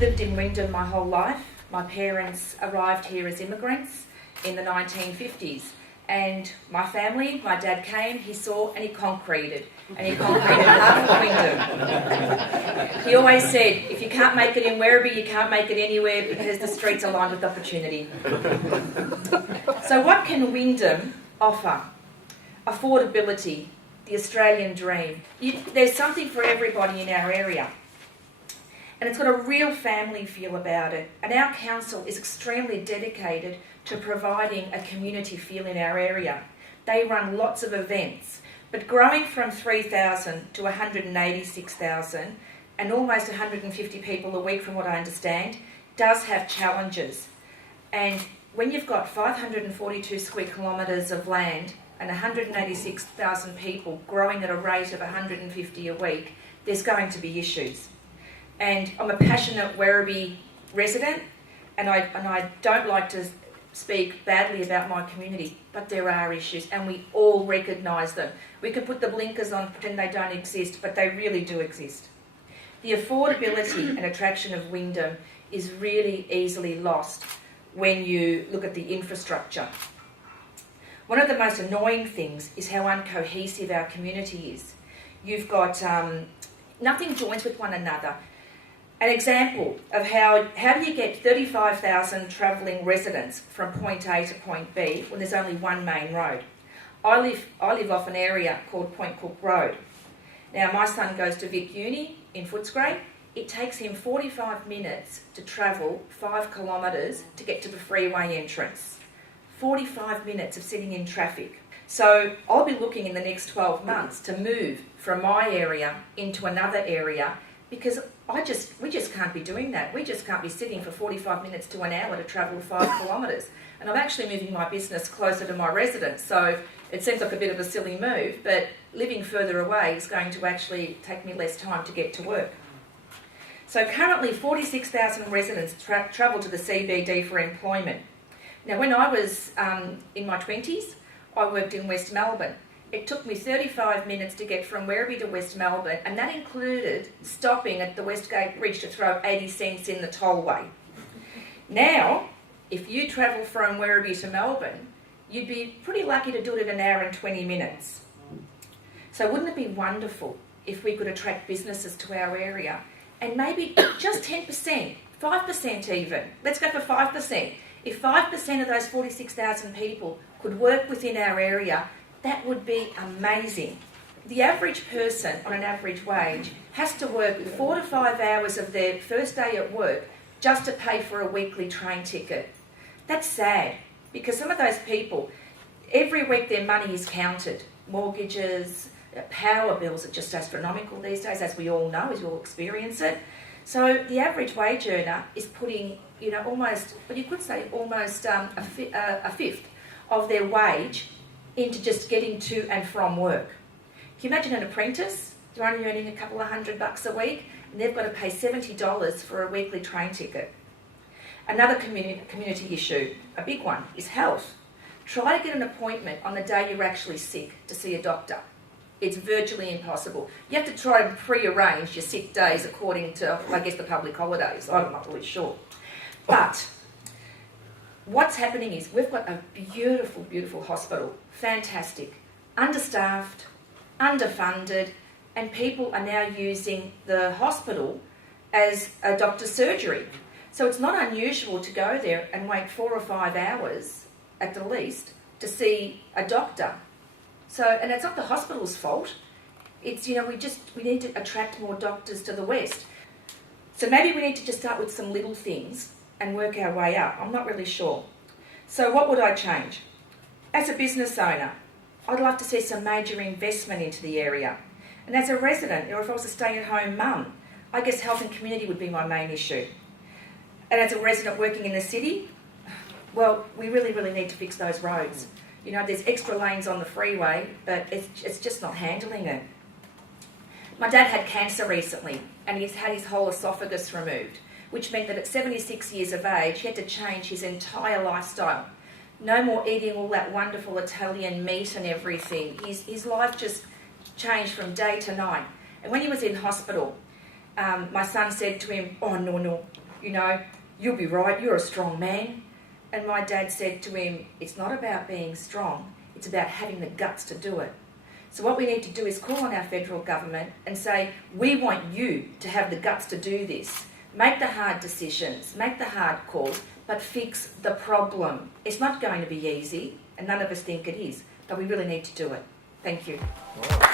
lived in Wyndham my whole life. My parents arrived here as immigrants in the 1950s. And my family, my dad came, he saw, and he concreted. And he concreted half of Wyndham. He always said, if you can't make it in Werribee, you can't make it anywhere because the streets are lined with opportunity. So what can Wyndham offer? Affordability, the Australian dream. There's something for everybody in our area. And it's got a real family feel about it. And our council is extremely dedicated to providing a community feel in our area. They run lots of events, but growing from 3,000 to 186,000 and almost 150 people a week from what I understand, does have challenges. And when you've got 542 square kilometres of land and 186,000 people growing at a rate of 150 a week, there's going to be issues. And I'm a passionate Werribee resident, and I don't like to speak badly about my community, but there are issues, and we all recognise them. We can put the blinkers on, pretend they don't exist, but they really do exist. The affordability and attraction of Wyndham is really easily lost when you look at the infrastructure. One of the most annoying things is how uncohesive our community is. You've got nothing joins with one another. An example of how do you get 35,000 travelling residents from point A to point B when there's only one main road? I live off an area called Point Cook Road. Now my son goes to Vic Uni in Footscray. It takes him 45 minutes to travel 5 kilometres to get to the freeway entrance. 45 minutes of sitting in traffic. So I'll be looking in the next 12 months to move from my area into another area, because we just can't be doing that. We just can't be sitting for 45 minutes to an hour to travel 5 kilometres. And I'm actually moving my business closer to my residence, so it seems like a bit of a silly move, but living further away is going to actually take me less time to get to work. So currently 46,000 residents travel to the CBD for employment. Now when I was in my 20s, I worked in West Melbourne. It took me 35 minutes to get from Werribee to West Melbourne, and that included stopping at the Westgate Bridge to throw 80 cents in the tollway. Now, if you travel from Werribee to Melbourne, you'd be pretty lucky to do it in an hour and 20 minutes. So wouldn't it be wonderful if we could attract businesses to our area, and maybe just 10%, 5% even. Let's go for 5%. If 5% of those 46,000 people could work within our area, that would be amazing. The average person on an average wage has to work 4 to 5 hours of their first day at work just to pay for a weekly train ticket. That's sad, because some of those people, every week their money is counted. Mortgages, power bills are just astronomical these days, as we all know, as we all experience it. So the average wage earner is putting, almost, but you could say almost a fifth of their wage into just getting to and from work. Can you imagine an apprentice? They're only earning a couple of $100 a week, and they've got to pay $70 for a weekly train ticket. Another community issue, a big one, is health. Try to get an appointment on the day you're actually sick to see a doctor. It's virtually impossible. You have to try to pre-arrange your sick days according to, I guess, the public holidays. I'm not really sure. But what's happening is we've got a beautiful, beautiful hospital. Fantastic. Understaffed, underfunded, and people are now using the hospital as a doctor's surgery. So it's not unusual to go there and wait 4 or 5 hours at the least to see a doctor. So, and it's not the hospital's fault. It's, we need to attract more doctors to the West. So maybe we need to just start with some little things and work our way up. I'm not really sure. So what would I change? As a business owner, I'd love to see some major investment into the area. And as a resident, or if I was a stay-at-home mum, I guess health and community would be my main issue. And as a resident working in the city, well, we really, really need to fix those roads. There's extra lanes on the freeway, but it's just not handling it. My dad had cancer recently, and he's had his whole esophagus removed, which meant that at 76 years of age, he had to change his entire lifestyle. No more eating all that wonderful Italian meat and everything. His life just changed from day to night. And when he was in hospital, my son said to him, "Oh, no, you know, you'll be right, you're a strong man. And my dad said to him, it's not about being strong, it's about having the guts to do it. So what we need to do is call on our federal government and say, we want you to have the guts to do this. Make the hard decisions, make the hard calls, but fix the problem. It's not going to be easy, and none of us think it is, but we really need to do it. Thank you. Wow.